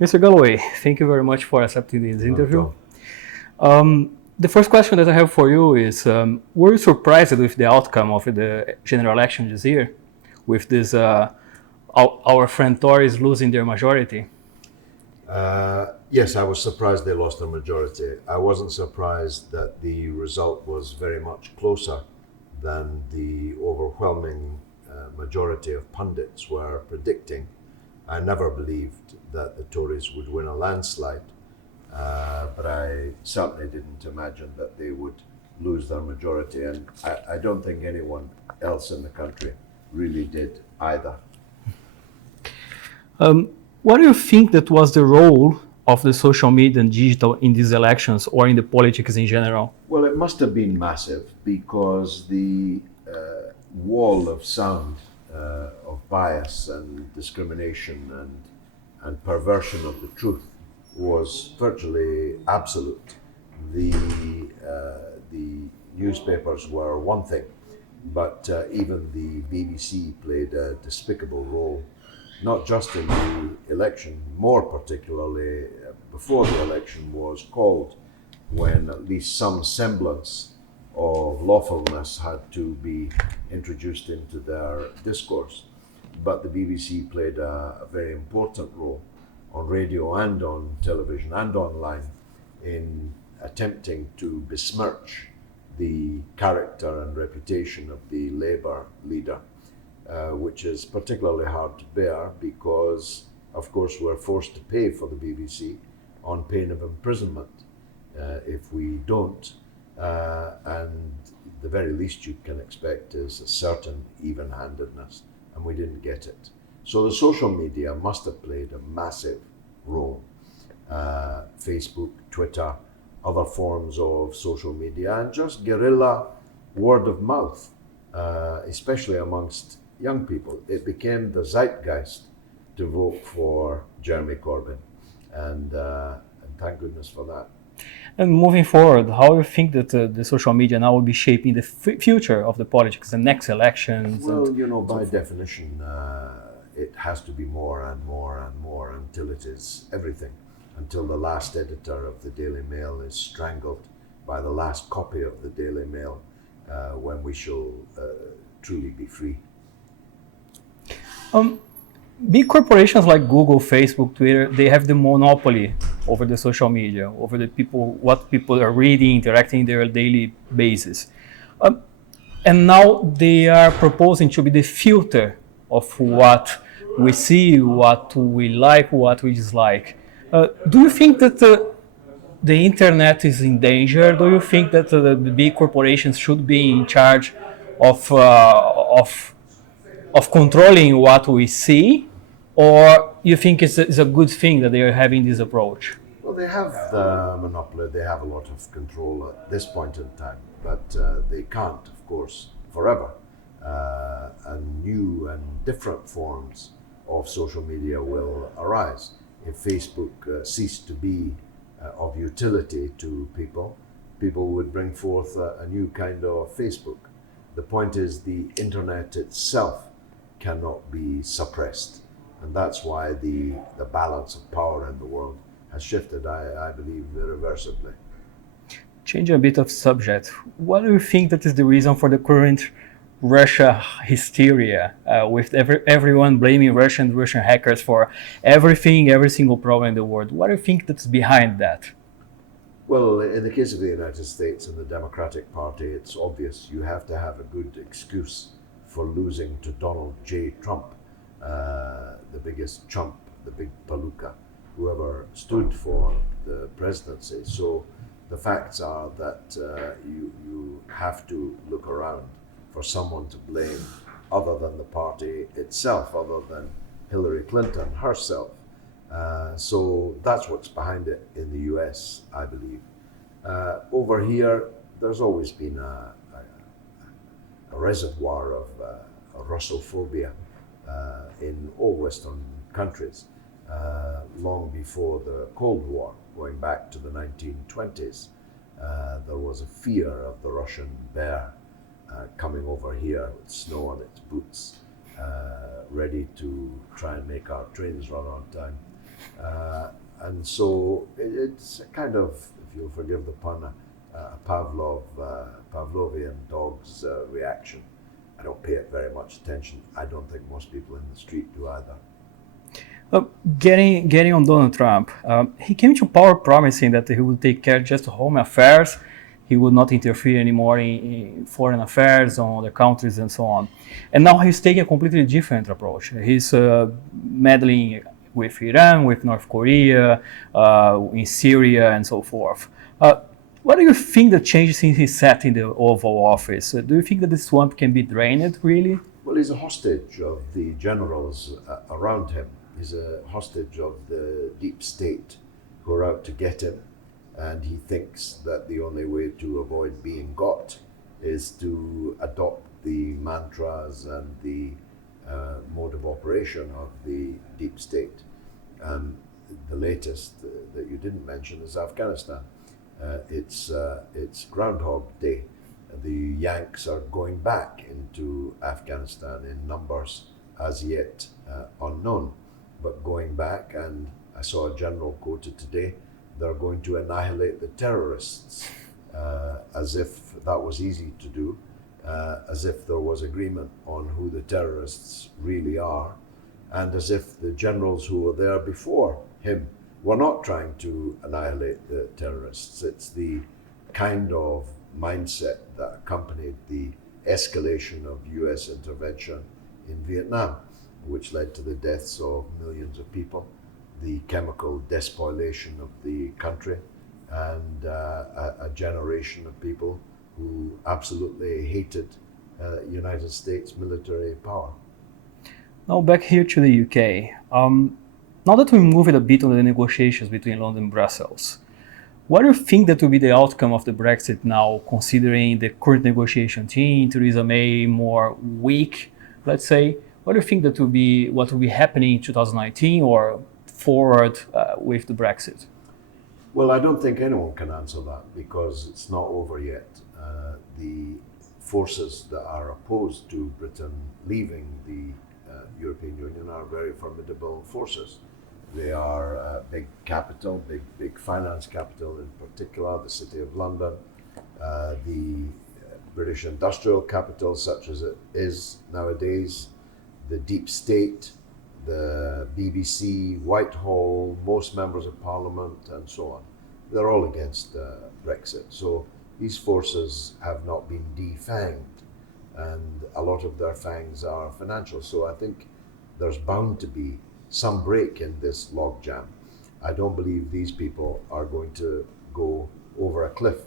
Mr. Galloway, thank you very much for accepting this interview. The first question that I have for you is, were you surprised with the outcome of the general election this year, with this our friend Tories losing their majority? Yes, I was surprised they lost their majority. I wasn't surprised that the result was very much closer than the overwhelming majority of pundits were predicting. I never believed that the Tories would win a landslide, but I certainly didn't imagine that they would lose their majority, and I don't think anyone else in the country really did either. What do you think that was the role of the social media and digital in these elections or in the politics in general? Well, it must have been massive because the wall of sound of bias and discrimination and perversion of the truth was virtually absolute. The newspapers were one thing, but even the BBC played a despicable role, not just in the election, more particularly before the election was called, when at least some semblance of lawfulness had to be introduced into their discourse. But the BBC played a very important role on radio and on television and online in attempting to besmirch the character and reputation of the Labour leader, which is particularly hard to bear because, of course, we're forced to pay for the BBC on pain of imprisonment if we don't. And the very least you can expect is a certain even-handedness, and we didn't get it. So the social media must have played a massive role. Facebook, Twitter, other forms of social media, and just guerrilla word of mouth, especially amongst young people. It became the zeitgeist to vote for Jeremy Corbyn, and thank goodness for that. And moving forward, how do you think that the social media now will be shaping the future of the politics, the next elections? Well, you know, by definition, it has to be more and more and more until it is everything, until the last editor of the Daily Mail is strangled by the last copy of the Daily Mail, when we shall truly be free. Big corporations like Google, Facebook, Twitter, they have the monopoly over the social media, over the people, what people are reading, interacting in their daily basis. And now they are proposing to be the filter of what we see, what we like, what we dislike. Do you think that the internet is in danger? Do you think that the big corporations should be in charge of controlling what we see, or you think it's a good thing that they are having this approach? Well, they have the monopoly, they have a lot of control at this point in time, but they can't, of course, forever. And new and different forms of social media will arise. If Facebook ceased to be of utility to people, people would bring forth a new kind of Facebook. The point is the internet itself cannot be suppressed. And that's why the balance of power in the world has shifted, I believe, irreversibly. Changing a bit of subject, what do you think that is the reason for the current Russia hysteria, with everyone blaming Russian hackers for everything, every single problem in the world? What do you think that's behind that? Well, in the case of the United States and the Democratic Party, it's obvious you have to have a good excuse for losing to Donald J. Trump, the biggest chump, the big palooka, whoever stood for the presidency. So the facts are that you have to look around for someone to blame other than the party itself, other than Hillary Clinton herself. So that's what's behind it in the US, I believe. Over here, there's always been a reservoir of Russophobia in all Western countries, long before the Cold War, going back to the 1920s. There was a fear of the Russian bear coming over here with snow on its boots, ready to try and make our trains run on time. And so it's a kind of, if you'll forgive the pun, a Pavlovian dog's reaction. I don't pay it very much attention. I don't think most people in the street do either. Getting on Donald Trump, he came to power promising that he would take care just of home affairs. He would not interfere anymore in foreign affairs on other countries and so on. And now he's taking a completely different approach. He's meddling with Iran, with North Korea, in Syria, and so forth. What do you think the changes since he sat in the Oval Office? Do you think that the swamp can be drained, really? Well, he's a hostage of the generals around him. He's a hostage of the deep state who are out to get him. And he thinks that the only way to avoid being got is to adopt the mantras and the mode of operation of the deep state. The latest that you didn't mention is Afghanistan. It's Groundhog Day. The Yanks are going back into Afghanistan in numbers as yet unknown, but going back, and I saw a general quoted today, they're going to annihilate the terrorists, as if that was easy to do, as if there was agreement on who the terrorists really are, and as if the generals who were there before him were not trying to annihilate the terrorists. It's the kind of mindset that accompanied the escalation of US intervention in Vietnam, which led to the deaths of millions of people, the chemical despoilation of the country, and a generation of people who absolutely hated United States military power. Now back here to the UK. Now that we moved a bit on the negotiations between London and Brussels, what do you think that will be the outcome of the Brexit now, considering the current negotiation team, Theresa May more weak, let's say? What do you think that what will be happening in 2019 or forward with the Brexit? Well, I don't think anyone can answer that because it's not over yet. The forces that are opposed to Britain leaving the European Union are very formidable forces. They are big capital, big finance capital in particular, the City of London, the British industrial capital such as it is nowadays, the deep state, the BBC, Whitehall, most members of Parliament, and so on. They're all against Brexit. So these forces have not been defanged, and a lot of their fangs are financial. So I think there's bound to be some break in this logjam. I don't believe these people are going to go over a cliff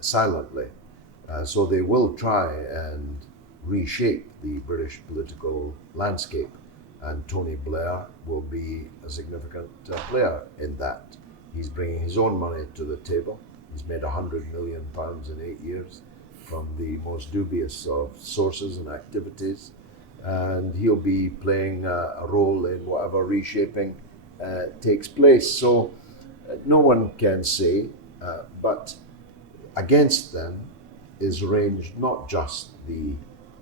silently. So they will try and reshape the British political landscape, and Tony Blair will be a significant player in that. He's bringing his own money to the table. He's made £100 million in 8 years from the most dubious of sources and activities, and he'll be playing a role in whatever reshaping takes place. So no one can say, but against them is ranged not just the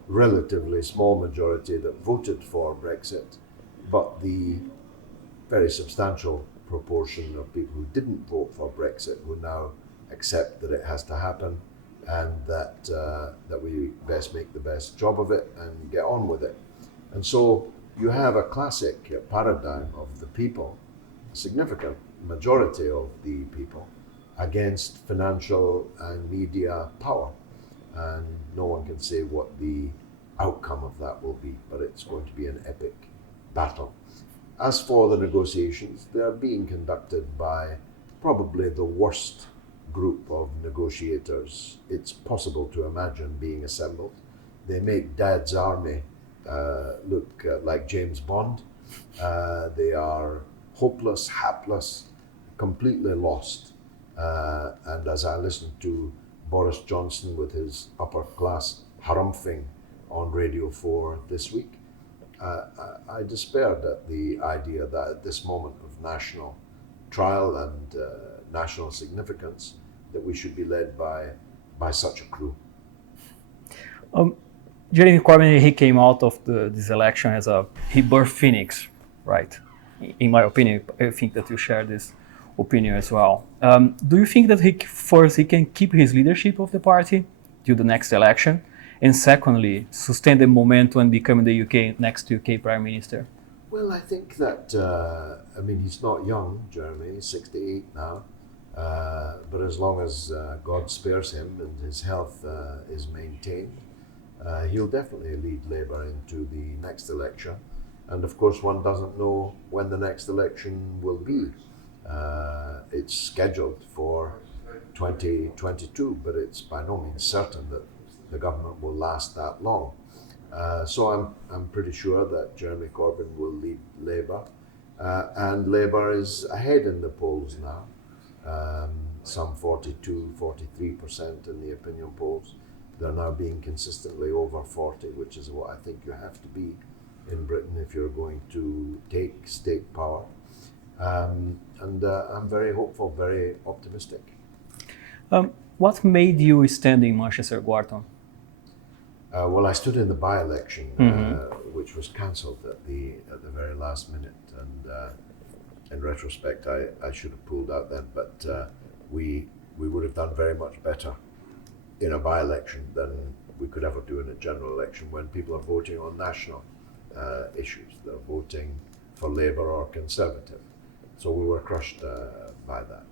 relatively small majority that voted for Brexit, but the very substantial proportion of people who didn't vote for Brexit, who now accept that it has to happen and that we best make the best job of it and get on with it. And so you have a classic paradigm of the people, a significant majority of the people, against financial and media power. And no one can say what the outcome of that will be, but it's going to be an epic battle. As for the negotiations, they're being conducted by probably the worst group of negotiators it's possible to imagine being assembled. They make Dad's Army look like James Bond. They are hopeless, hapless, completely lost. And as I listened to Boris Johnson with his upper class harumphing on Radio 4 this week, I despaired at the idea that at this moment of national trial and national significance, that we should be led by such a crew. Jeremy Corbyn, he came out of this election as he birthed Phoenix, right? in my opinion, I think that you share this opinion as well. Do you think that first he can keep his leadership of the party till the next election, and secondly, sustain the momentum and become the next UK Prime Minister? Well, I think that, I mean, he's not young, Jeremy, he's 68 now, but as long as God spares him and his health is maintained, he'll definitely lead Labour into the next election. And of course, one doesn't know when the next election will be. It's scheduled for 2022, but it's by no means certain that the government will last that long. So I'm pretty sure that Jeremy Corbyn will lead Labour, and Labour is ahead in the polls now, some 42-43% in the opinion polls. They're now being consistently over 40, which is what I think you have to be in Britain if you're going to take state power. And I'm very hopeful, very optimistic. What made you stand in Manchester Gorton? Well, I stood in the by-election, which was cancelled at the very last minute, and in retrospect, I should have pulled out then. But we would have done very much better in a by-election than we could ever do in a general election when people are voting on national issues. They're voting for Labour or Conservative, so we were crushed by that.